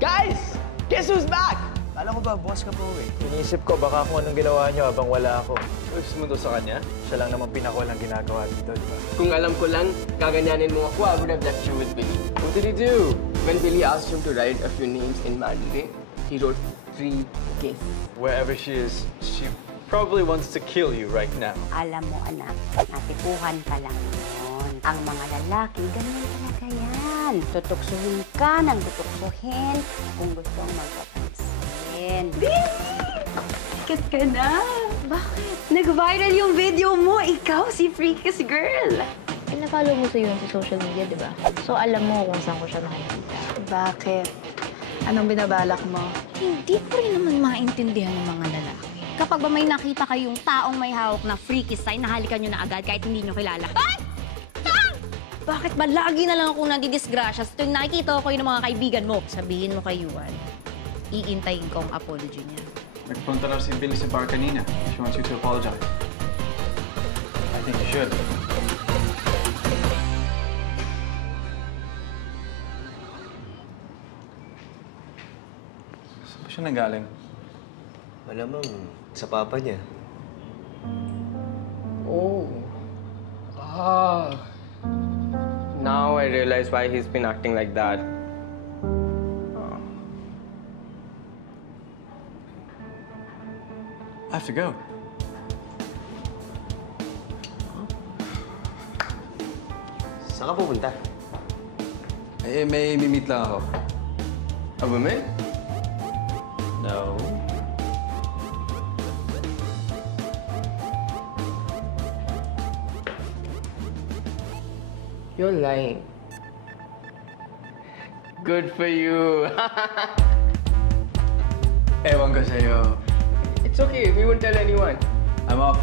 Guys! Guess who's back? Kala ko ba, boss ka po eh. Inisip ko baka kung anong ginawa niyo habang wala ako. Gusto mo to sa kanya? Siya lang naman pinakol ang ginagawa dito, di ba? Kung alam ko lang, gaganyanin mo ako, I would have left you with Billy. What did he do? When Billy asked him to write a few names in Mandarin, he wrote 3 Ks. Wherever she is, she probably wants to kill you right now. Alam mo, anak, natipuhan pa lang yun. Ang mga lalaki, ganyan talaga yan. Tutuksuhin ka ng tutuksuhin kung gusto mong magpapansin. Sikat ka na. Bakit? Nag-viral yung video mo. Ikaw, si Freakiest Girl. Pinapollow mo yun sa social media, di ba? So, alam mo kung saan ko siya nakikita. Bakit? Anong binabalak mo? Hindi ko rin naman maintindihan ng mga lalaki. Kapag ba may nakita kayong taong may hawak na freaky sign, nahalikan nyo na agad kahit hindi nyo kilala. Ay! Tang! Bakit ba lagi na lang ako nadidisgrasya sa tuwing nakikita ko kayo ng mga kaibigan mo? Sabihin mo kay Yuan, iintayin ko ang apology niya. Nagpunta raw si Billy sa bar kanina. She wants you to apologize. I think you should. Saan ba siya nanggaling? Malamang sa papa niya. Oh. Ah. Now I realize why he's been acting like that. I have to go. Saan ka pupunta? Eh, may meet lang ako. A woman? No. You're lying. Good for you. Ewan ko sa'yo. It's okay, we won't tell anyone. I'm off.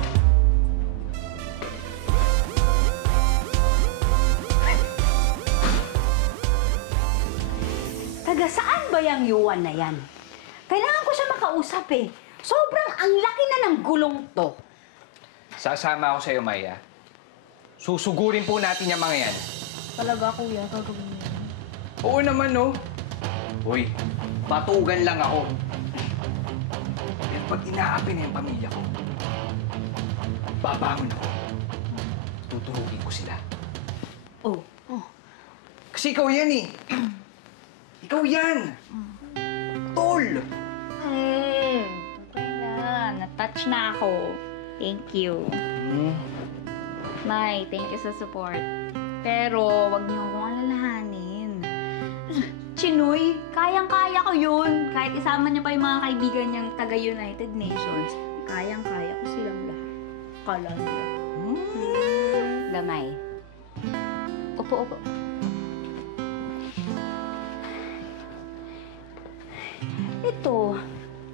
Taga saan ba yung Yuan na yan? Kailangan ko siya makausap eh. Sobrang ang laki na ng gulong to. Sasama ako sa'yo, Maya. Susugurin po natin yung mga yan. Talaga, kuya, gagawin mo yan. Oo naman, no? Uy, batugan lang ako. Pero pag inaapi na yung pamilya ko, babangon ako. Tutuhugin ko sila. Oh. Kasi ikaw yan eh. Ikaw yan. Tol! Okay na. Na-touch na ako. Thank you. May, thank you sa support. Pero, wag niyo akong alalahanin. Chinoy, kayang-kaya ko yun. Kahit isama niya pa yung mga kaibigan niyang taga-United Nations, kayang-kaya ko silang lahat. Kala nila. Lamay. Upo. Ito,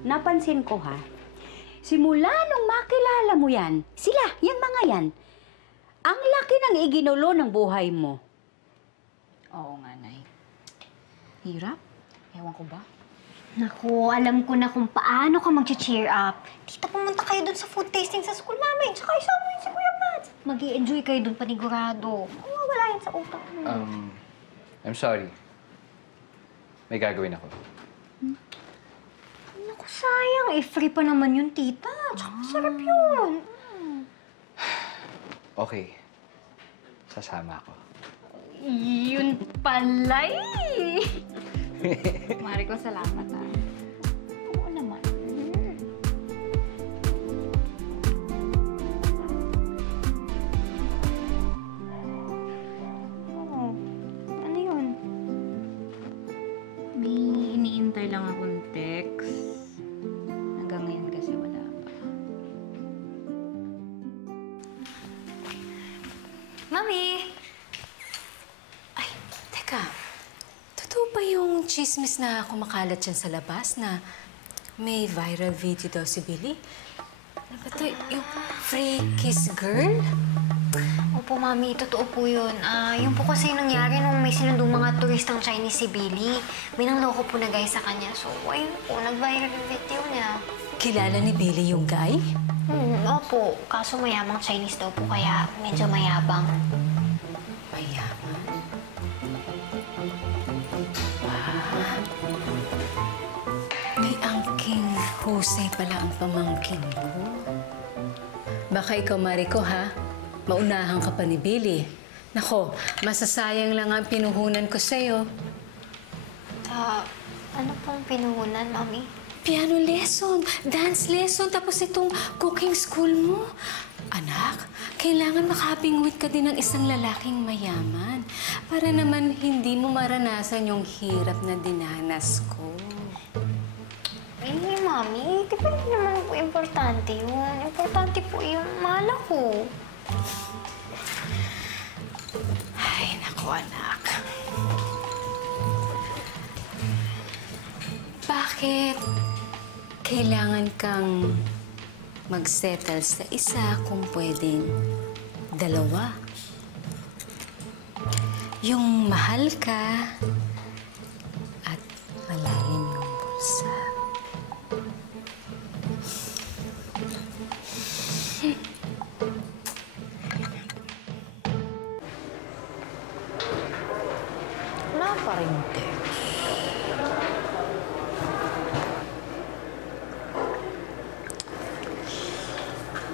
napansin ko ha. Simula nung makilala mo yan, sila, yung mga yan, ang laki ng iginulo ng buhay mo. Oo nga, Nay. Hirap? Ewan ko ba? Naku, alam ko na kung paano ka mag-cheer up. Tita, pumunta kayo dun sa food tasting sa school namin. Tsaka isama yun si Kuya Mads. Mag-i-enjoy kayo dun panigurado. Wala yan sa utak mo. I'm sorry. May gagawin ako. Naku, sayang. Eh, free pa naman yun, tita. Tsaka sarap yun. Okay. Sasama ako. Yun pala eh. Mari ko, salamat ah. Oo naman. Oo. Ano yun? May iniintay lang akong text. Hanggang ngayon kasi wala pa. Mami! Ay, teka. Totoo ba yung chismis na kumakalat dyan sa labas na may viral video daw si Billy? Ano ba ito? Yung freakiest girl? Opo, Mami. Totoo po yun. Yung po kasi nangyari nung may sinundong mga turistang Chinese si Billy. May nangloko po na guy sa kanya. So, ayun po, nag-viral yung video niya. Kilala ni Billy yung guy? Opo. Kaso mayamang Chinese daw po, kaya medyo mayabang. Mayaman? Wow. Husay pala ang pamangkin ko. Baka ikaw, Mariko, ha? Maunahan ka pa ni Billy. Nako, masasayang lang ang pinuhunan ko sa'yo. Ano pong pinuhunan, Mami? Piano lesson, dance lesson, tapos itong cooking school mo. Anak, kailangan makapingwit ka din ng isang lalaking mayaman para naman hindi mo maranasan yung hirap na dinanas ko. Mami, di ba hindi naman po importante yun? Importante po yung mahal ako. Ay, naku, anak. Bakit kailangan kang mag-settle sa isa kung pwedeng dalawa? Yung mahal ka at malalim yung bulsa. Wala pa rin text.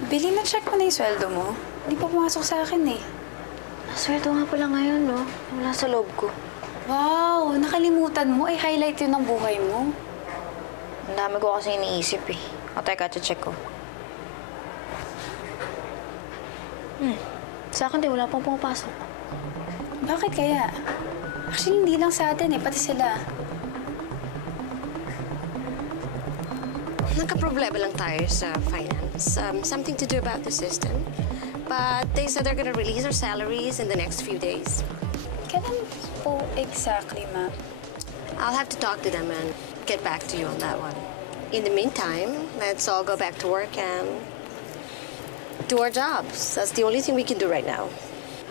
Billy, na-check mo na yung sweldo mo? Hindi pa pumasok sa akin eh. Sweldo nga pala ngayon, no? Wala sa loob ko. Wow! Nakalimutan mo. Highlight yun ng buhay mo. Ang dami ko kasi iniisip eh. O, teka, check ko. Sa akin din, wala pang pumapasok. Bakit kaya? Actually, hindi lang sa atin eh. Pati sila. Nagka-problema lang tayo sa finance. Something to do about the system. But they said they're gonna release our salaries in the next few days. Kailan po exactly, ma'am? I'll have to talk to them and get back to you on that one. In the meantime, let's all go back to work and do our jobs. That's the only thing we can do right now.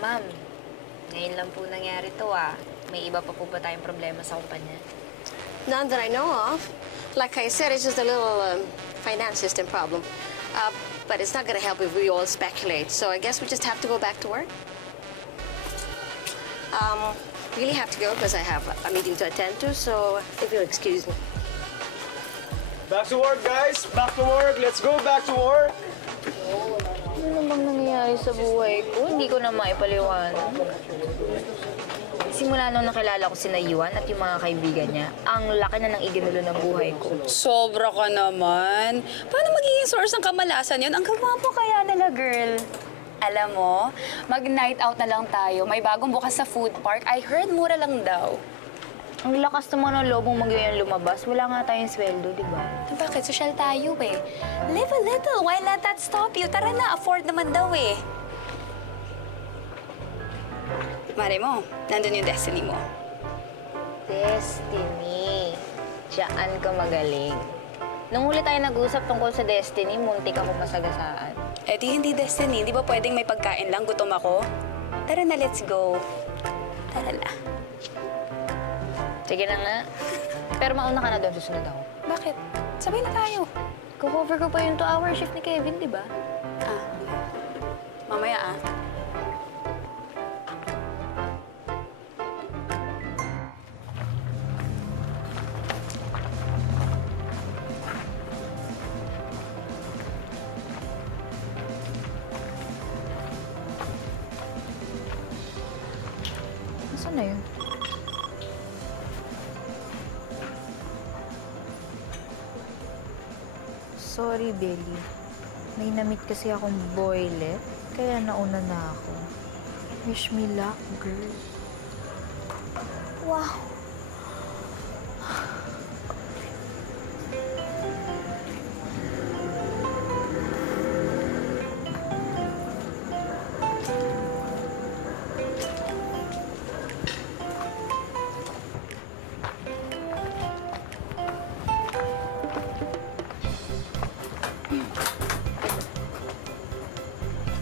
Ma'am, ngayon lang po nangyari to ah. May iba pa po ba tayong problema sa kumpanya? None that I know of. Like I said, it's just a little finance system problem. But it's not gonna help if we all speculate. So I guess we just have to go back to work. Really have to go because I have a meeting to attend to. So if you'll excuse me. Back to work, guys! Back to work! Let's go back to work! Ano namang nangyayari sa buhay ko? Hindi ko na maipaliwanag. Simula nung nakilala ko si Nayuan at yung mga kaibigan niya, ang laki na ng iginulo ng buhay ko. Sobra ka naman. Paano magiging source ng kamalasan yun? Ang gwapo kaya nila, girl. Alam mo, mag-night out na lang tayo. May bagong bukas sa food park. I heard mura lang daw. Ang lakas naman ng loob mong mag-iyan lumabas. Wala nga tayong sweldo, di ba? Bakit? Social tayo eh. Live a little. Why let that stop you? Tara na, afford naman daw eh. Mare mo, nandun yung destiny mo. Destiny. Diyan ka magaling. Nung huli tayo nag-usap tungkol sa destiny, muntik ako masagasaan. Eh di hindi destiny. Di ba pwedeng may pagkain lang? Gutom ako? Tara na, let's go. Tara na. Sige na nga. Pero mauna ka na doon, susunod ako. Bakit? Sabay na tayo. Kukover ko pa yung 2-hour shift ni Kevin, di ba? Mamaya Nasaan na yun? Sorry, Belly. May na-meet kasi akong boylet, kaya nauna na ako. Wish me luck, girl. Wow!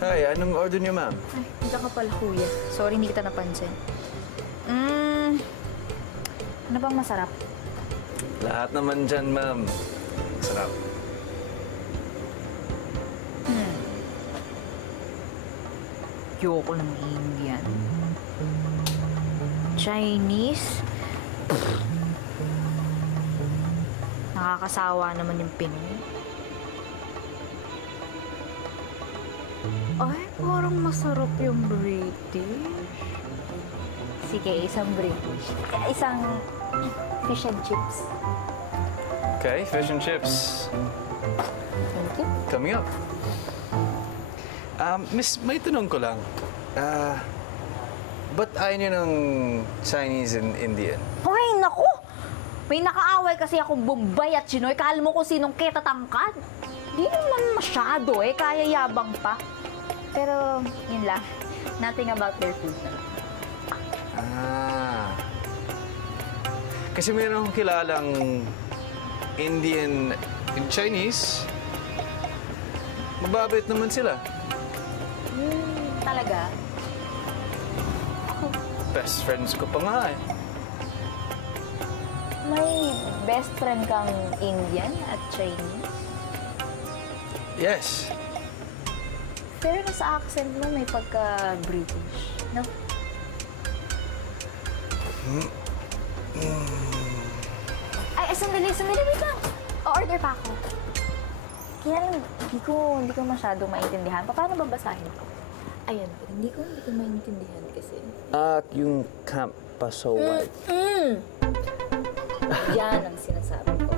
Hi, anong order niyo, ma'am? Ay, hindi ka pala, kuya. Sorry, hindi kita napansin. Ano bang masarap? Lahat naman dyan, ma'am. Sarap. Yoko ng Indian. Chinese? Nakakasawa naman yung Pinoy. Ay, parang masarap yung British. Sige, isang British. Isang fish and chips. Okay, fish and chips. Thank you. Coming up. Miss, may tanong ko lang. Ba't ayaw niyo ng Chinese and Indian? Ay, naku! May nakaaway kasi akong Bombay at Chinoy. Kahal mo kung sinong ketatangkad. Di naman masyado eh. Kaya yabang pa. Pero, yun lang. Nothing about their food na. Kasi mayroon akong kilalang Indian and Chinese. Mababait naman sila. Talaga? Best friends ko pa nga eh. May best friend kang Indian at Chinese? Yes. Pero sa accent mo may pagka-British, no? Ay, sandali, wait lang. O-order pa ako. Kaya lang, hindi ko masyado maintindihan. Paano babasahin ko? Ayun, hindi ko maintindihan kasi. Yung camp pasaway. Yan ang sinasabi ko.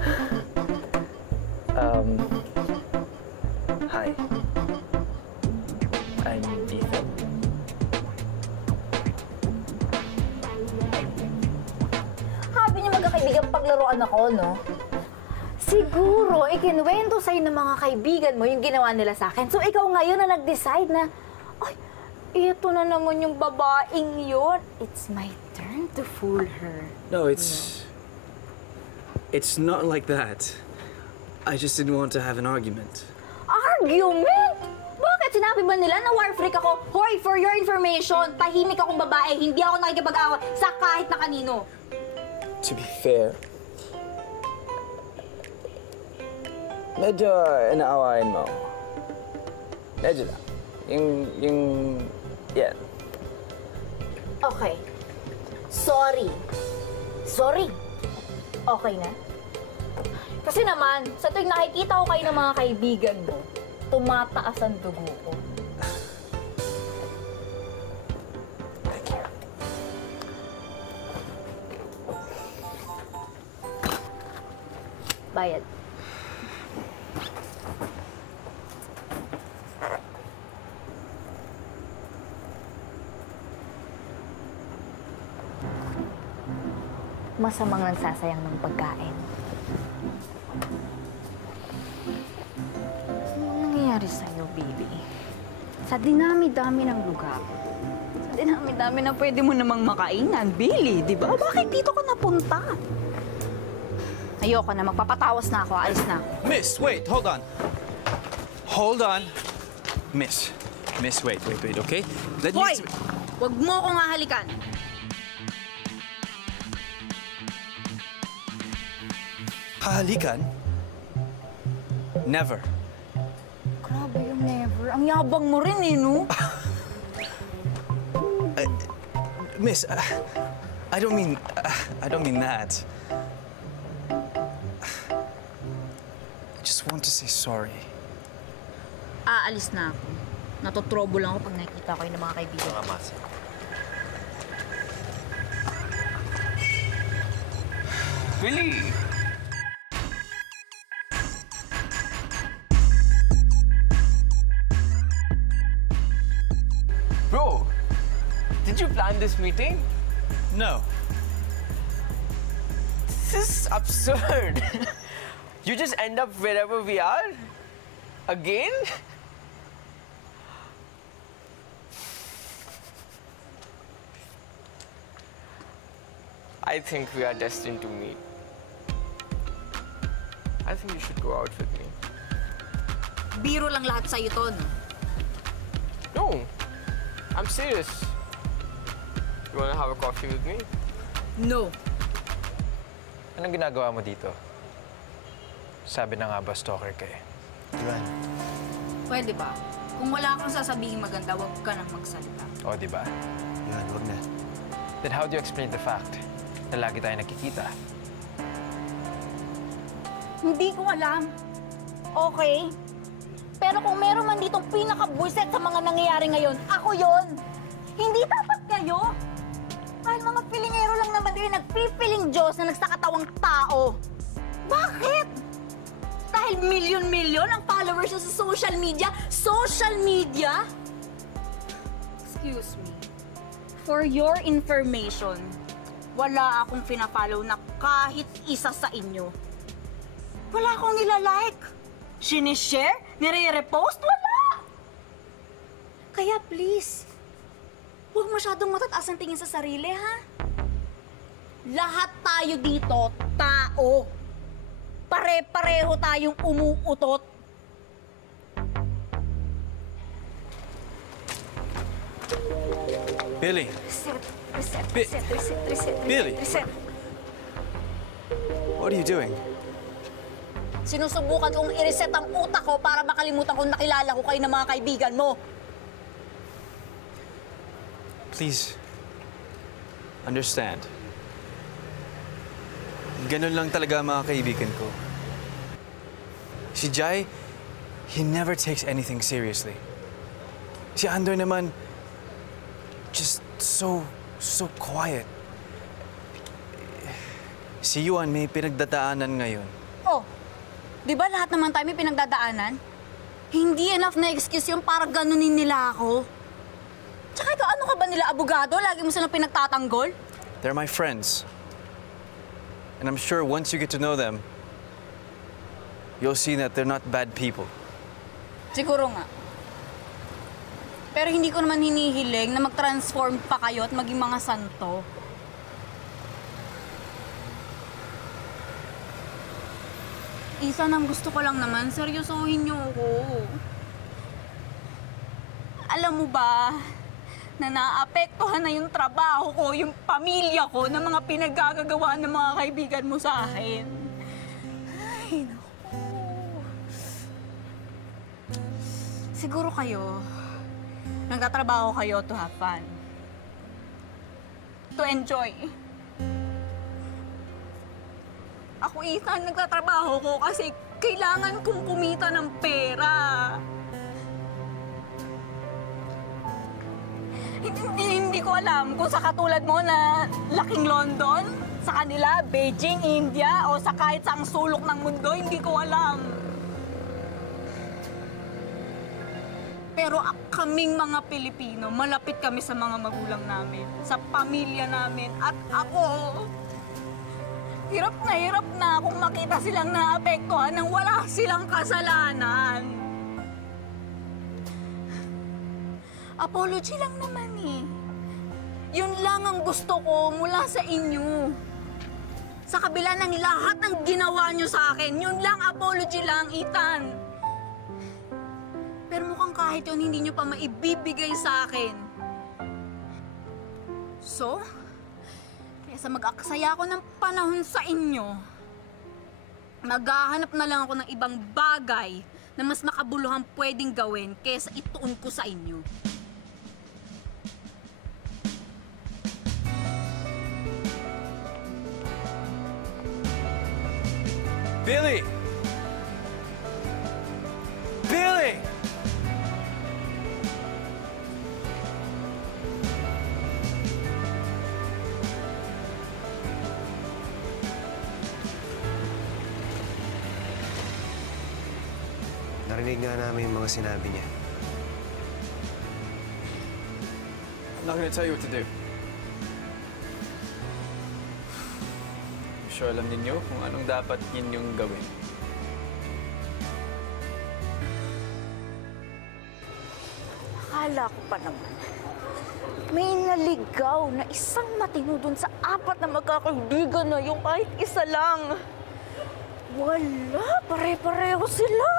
Hi. I'm Ethan. Habi niyo magkakaibigan paglaruan ako, no? Siguro, ikinuwento sa'yo ng mga kaibigan mo yung ginawa nila sa akin. So, ikaw ngayon na nag-decide na, ay, ito na naman yung babaeng yun. It's my turn to fool her. No, it's not like that. I just didn't want to have an argument. Argument? Bakit? Sinabi ba nila na war freak ako? Hoy, for your information, tahimik akong babae. Hindi ako nakikipag-away sa kahit na kanino. To be fair, medyo inaawain mo. Medyo lang. Yan. Okay. Sorry. Okay na? Kasi naman, sa tuwing nakikita ko kayo ng mga kaibigan mo, tumataas ang dugo ko. Thank you. Bayad. Masamang nagsasayang ng pagkain. Anong nangyayari sa'yo, baby? Sa dinami-dami ng lugar, sa dinami-dami na pwede mo namang makainan, Billy, di ba? Bakit dito ka napunta? Ayoko na, magpapatawas na ako, alis na ako. Miss, wait, hold on. Hold on. Miss, wait, okay? Hoy! Huwag mo akong hahalikan. Hahalikan? Never. Grabe yung never. Ang yabang mo rin eh, no? Miss, I don't mean that. I just want to say sorry. Aalis na ako. Natotrobo lang ako pag nakikita ko yung mga kaibigan. Billy! Bro, did you plan this meeting? No. This is absurd. You just end up wherever we are? Again? I think we are destined to meet. I think you should go out with me. Biro lang lahat sa'yo to, no? No, I'm serious. You wanna have a coffee with me? No. Anong ginagawa mo dito? Sabi na nga ba stalker ka eh. Diba? Pwede ba? Kung wala kang sasabihin maganda, huwag ka nang magsalita. O, diba? Yan, wag na. Then how do you explain the fact na lagi tayo nakikita? Hindi ko alam. Okay? Pero kung meron man ditong pinaka-buiset sa mga nangyayari ngayon, ako yon. Hindi dapat kayo. Kahit mga pilingero lang naman din nagpipiling Diyos na nagsakatawang tao. Bakit? Dahil milyon-milyon ang followers niya sa social media? Social media? Excuse me. For your information, wala akong pina-follow na kahit isa sa inyo. Wala akong nilalike. Sinishare? Nire-repost? Wala! Kaya please, huwag masyadong matataas ang tingin sa sarili, ha? Lahat tayo dito, tao. Pare-pareho tayong umuutot. Billy! Billy! What are you doing? Sinusubukan kong i-reset ang utak ko para makalimutan kong nakilala ko kayo ng mga kaibigan mo. Please, understand. Ganun lang talaga ang mga kaibigan ko. Si Jai, he never takes anything seriously. Si Andor naman, just so quiet. Si Yuan may pinagdadaanan ngayon. Oh, di ba lahat naman tayo may pinagdadaanan? Hindi enough na excuse yung para ganunin nila ako. Tsaka ikaw, ano ka ba nila, abogado? Lagi mo silang pinagtatanggol? They're my friends. And I'm sure once you get to know them, you'll see that they're not bad people. Siguro nga. Pero hindi ko naman hinihiling na mag-transform pa kayo at maging mga santo. Isa nang gusto ko lang naman, seryosohin niyo ako. Alam mo ba, na naapektuhan na yung trabaho ko, yung pamilya ko, ng mga pinaggagawa ng mga kaibigan mo sa akin. Ay, naku. Siguro kayo, nagtatrabaho kayo to have fun. To enjoy. Ako, Ethan, nagtatrabaho ko kasi kailangan kong kumita ng pera. Hindi ko alam kung sa katulad mo na laking London, sa kanila, Beijing, India, o sa kahit saang sulok ng mundo, hindi ko alam. Pero kaming mga Pilipino, malapit kami sa mga magulang namin, sa pamilya namin, at ako, hirap na akong makita silang naapektuhan nang wala silang kasalanan. Apology lang naman eh. Yun lang ang gusto ko mula sa inyo. Sa kabila ng lahat ng ginawa nyo sa akin, yun lang, apology lang, Ethan. Pero mukhang kahit yun, hindi nyo pa maibibigay sa akin. So, kaya sa mag-aksaya ako ng panahon sa inyo, maghahanap na lang ako ng ibang bagay na mas makabuluhang pwedeng gawin kaysa ituon ko sa inyo. Billy! Billy! Narinig nga namin yung mga sinabi niya. I'm not gonna tell you what to do. Sure alam ninyo kung anong dapat ninyong gawin. Akala ko pa naman, may naligaw na isang matino dun sa apat na magkakaibigan na yung kahit isa lang. Wala, pare-pareho sila.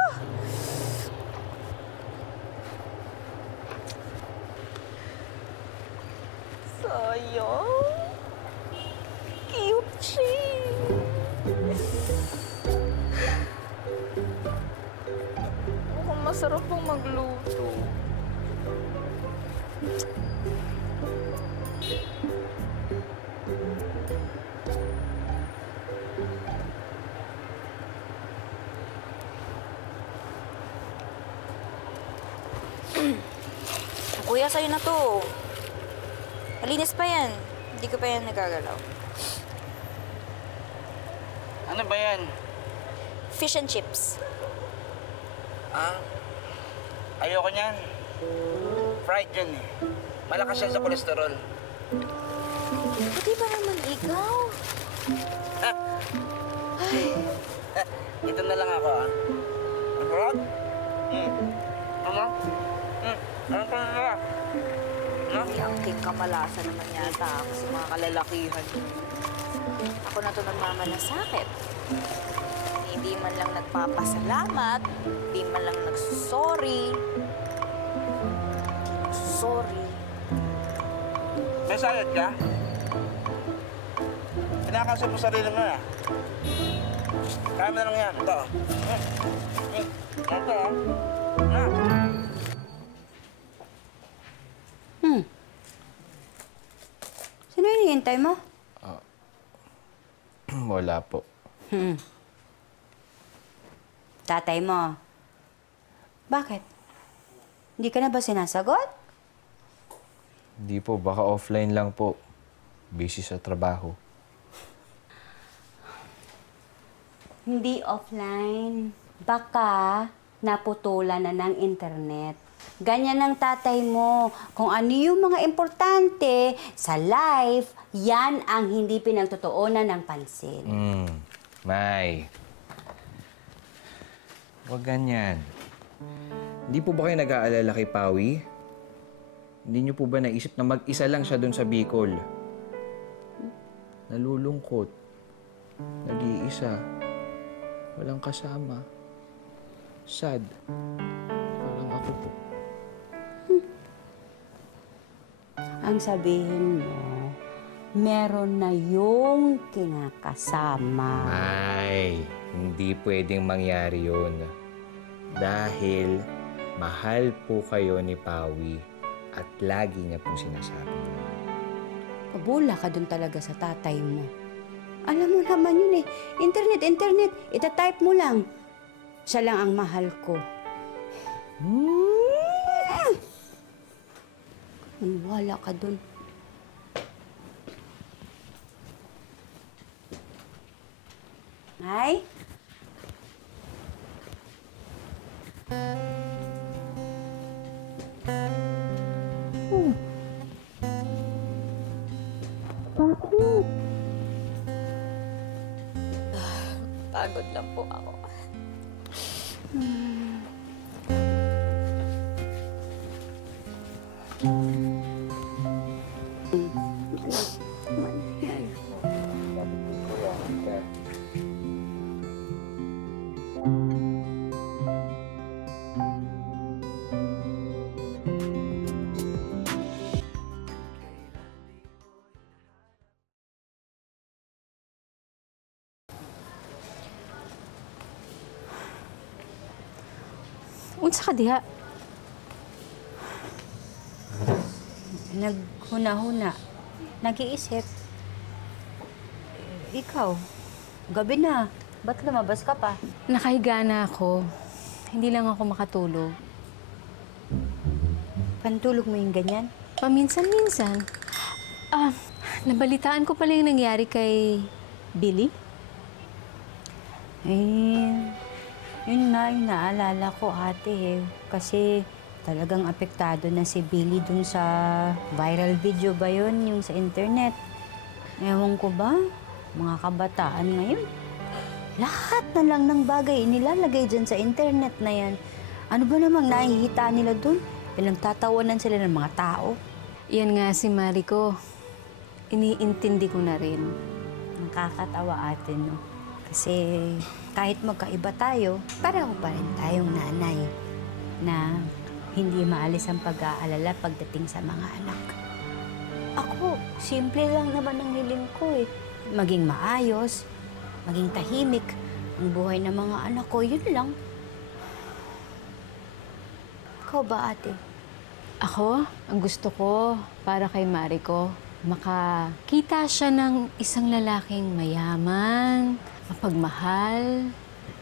Sayang. Cute siya. Mukhang masarap pong magluto. Kuya, sa'yo na to. Malinis pa yan. Hindi ko pa yan nagagalaw. Ano ba yan? Fish and chips. Ah? Ayoko niyan. Fried yan eh. Malakas yan sa kolesterol. Pati ba naman ikaw? Ito na lang ako ah. Masarap? Ano? Ano pa na? Ang kamalasan naman yata ako sa mga kalalakihan. Ako na to nagmamalasakit. Hindi man lang nagpapasalamat, hindi man lang nagsusorry. Sorry. May sayad ka? Pinakasal mo sarili mo ah. Kaya mo na lang yan. Ito. Ito ah. Sino hinihintay mo? Wala po. Tatay mo. Bakit? Hindi ka na ba sinasagot? Hindi po, baka offline lang po. Busy sa trabaho. Hindi offline. Baka naputulan na ng internet. Ganyan ang tatay mo. Kung ano yung mga importante sa life, yan ang hindi pinagtutoonan ng pansin. May. Huwag ganyan. Hindi po ba kayo nag-aalala kay Pawi? Hindi niyo po ba naisip na mag-isa lang siya doon sa Bicol? Nalulungkot. Nag-iisa. Walang kasama. Sad. Parang ako po. Ang sabihin mo, meron na yung kinakasama. Ay, hindi pwedeng mangyari yun. Dahil mahal po kayo ni Pawi at lagi niya pong sinasabi. Pabula ka dun talaga sa tatay mo. Alam mo naman yun eh. Internet. Itatype mo lang. Siya lang ang mahal ko. Wala ka dun. Ay? Bakit? Pagod lang po ako. Unsa ka diha? Naghuna-huna. Nag-iisip. Ikaw, gabi na. Ba't lumabas ka pa? Nakahiga na ako. Hindi lang ako makatulog. Pantulog mo yung ganyan? Paminsan-minsan. Nabalitaan ko pala yung nangyari kay Billy. Yun nga yung naalala ko, ate. Kasi talagang apektado na si Billy dun sa viral video ba yun, yung sa internet. Ewan ko ba, mga kabataan ngayon, lahat na lang ng bagay inilalagay dyan sa internet na yan. Ano ba namang nakikita nila dun? Pinagtatawanan sila ng mga tao. Yan nga si Mariko. Iniintindi ko na rin. Nakakatawa, ate, no? Kasi kahit magkaiba tayo, pareho pa rin tayong nanay na hindi maalis ang pag-aalala pagdating sa mga anak. Ako, simple lang naman ang hiling ko eh. Maging maayos, maging tahimik ang buhay ng mga anak ko, yun lang. Ikaw ba, ate? Ako, ang gusto ko para kay Mariko, makakita siya ng isang lalaking mayaman, mapagmahal,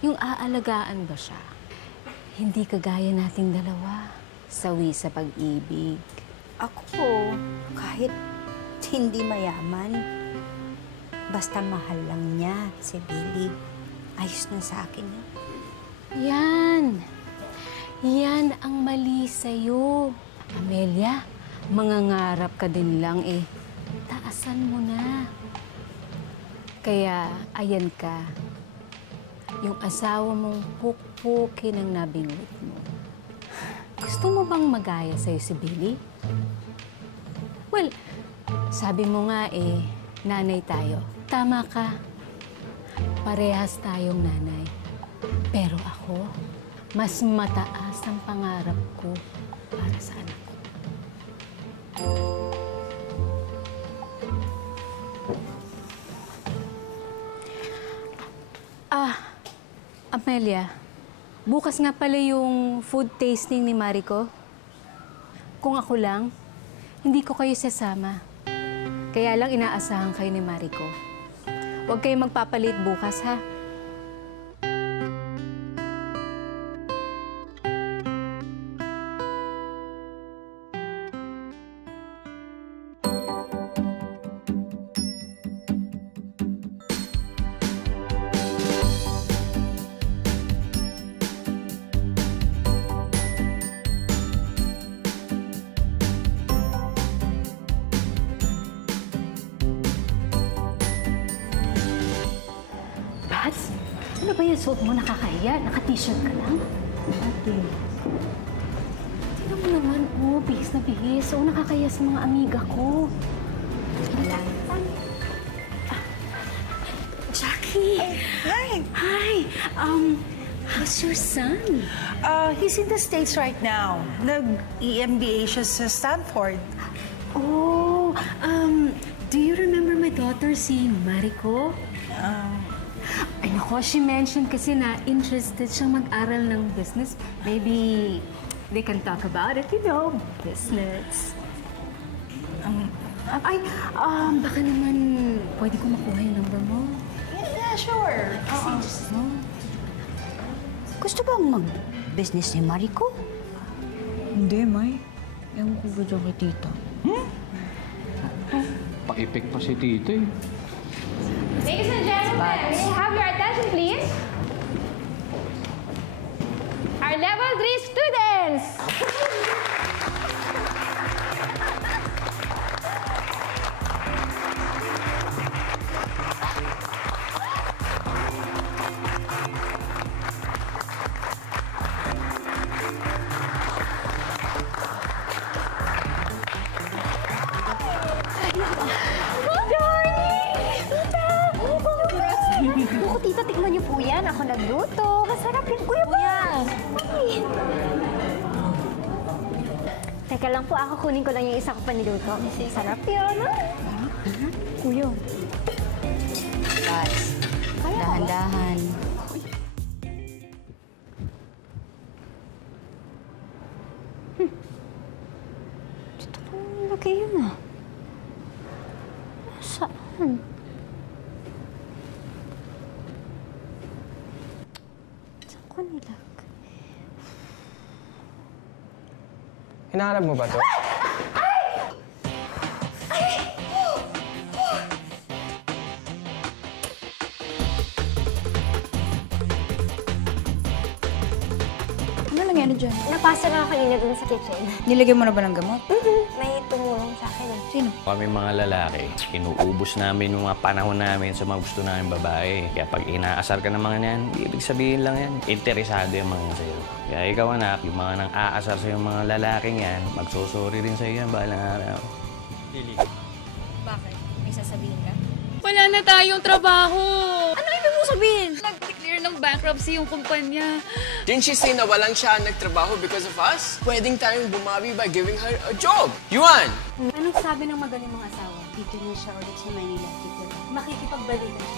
yung aalagaan ba siya. Hindi kagaya nating dalawa. sawi sa pag-ibig. Ako, kahit hindi mayaman, basta mahal lang niya si Billy. Ayos na sa akin yun. Yan. Yan ang mali sa'yo. Amelia, mangangarap ka din lang eh. Taasan mo na. Kaya, ayan ka. Yung asawa mong pukpukin ang nabingot mo. Gusto mo bang magaya sa'yo si Billy? Well, sabi mo nga eh, nanay tayo. Tama ka. Parehas tayong nanay. Pero ako, mas mataas ang pangarap ko para sa anak ko. Amelia, bukas nga pala yung food tasting ni Mariko. Kung ako lang, hindi ko kayo sasama. Kaya lang inaasahan kayo ni Mariko. Huwag kayong magpapalit bukas, ha? Bats, ano ba yung suot mo? Nakakahiya? Naka-t-shirt ka lang? Okay. Tignan mo naman, oh, bihis na bihis. Oh, nakakahiya sa mga amiga ko. Wala. Jackie! Hi! Hi! How's your son? He's in the States right now. Nag-EMBA siya sa Stanford. Oh, do you remember my daughter, si Mariko? Ay, nako, she mentioned kasi na interested siyang mag-aral ng business. Maybe they can talk about it, you know, business. Baka naman pwede ko makuha yung number mo. Yeah, sure. Gusto bang mag-business ni Mariko? Hindi, May. Ewan ko ba dyan kay tita? Paipik pa si Tito eh. Ladies and gentlemen, may I have your attention, please? Our level 3 students! Buko, tita, tikman niyo po yan. Ako nagluto. Masarap yung kuya po. Ay. Teka lang po, ako kunin ko lang yung isa ko pa niluto. Sarap yun, no? Kuya. Bats, dahan-dahan. Dito ko nilagay yun, ah. Saan? Saan ko nilagay? Hinahanap mo ba to? Ano nangyari dyan? Napasa lang ako kanina dun sa kitchen. Nilagyan mo na ba ng gamot? May tumulong sa akin. Sino? Kami mga lalaki, inuubos namin yung mga panahon namin sa mga gusto namin babae. Kaya pag inaasar ka ng mga yan, ibig sabihin lang yan, interesado yung mga sa'yo. Kaya ikaw anak, yung mga nang aasar sa'yo mga lalaking yan, magsusuri rin sa'yo yan balang araw. Lily. Bakit? May sasabihin ka? Wala na tayong trabaho! Ano ibig mo sabihin? Nag-declare ng bankruptcy yung kumpanya. Didn't she say na walang siya nagtrabaho because of us? Pwedeng tayong bumawi by giving her a job. Yuan! Anong sabi ng magaling mong asawa? Dito na siya ulit sa Manila. Dito. Makikipagbalikan siya.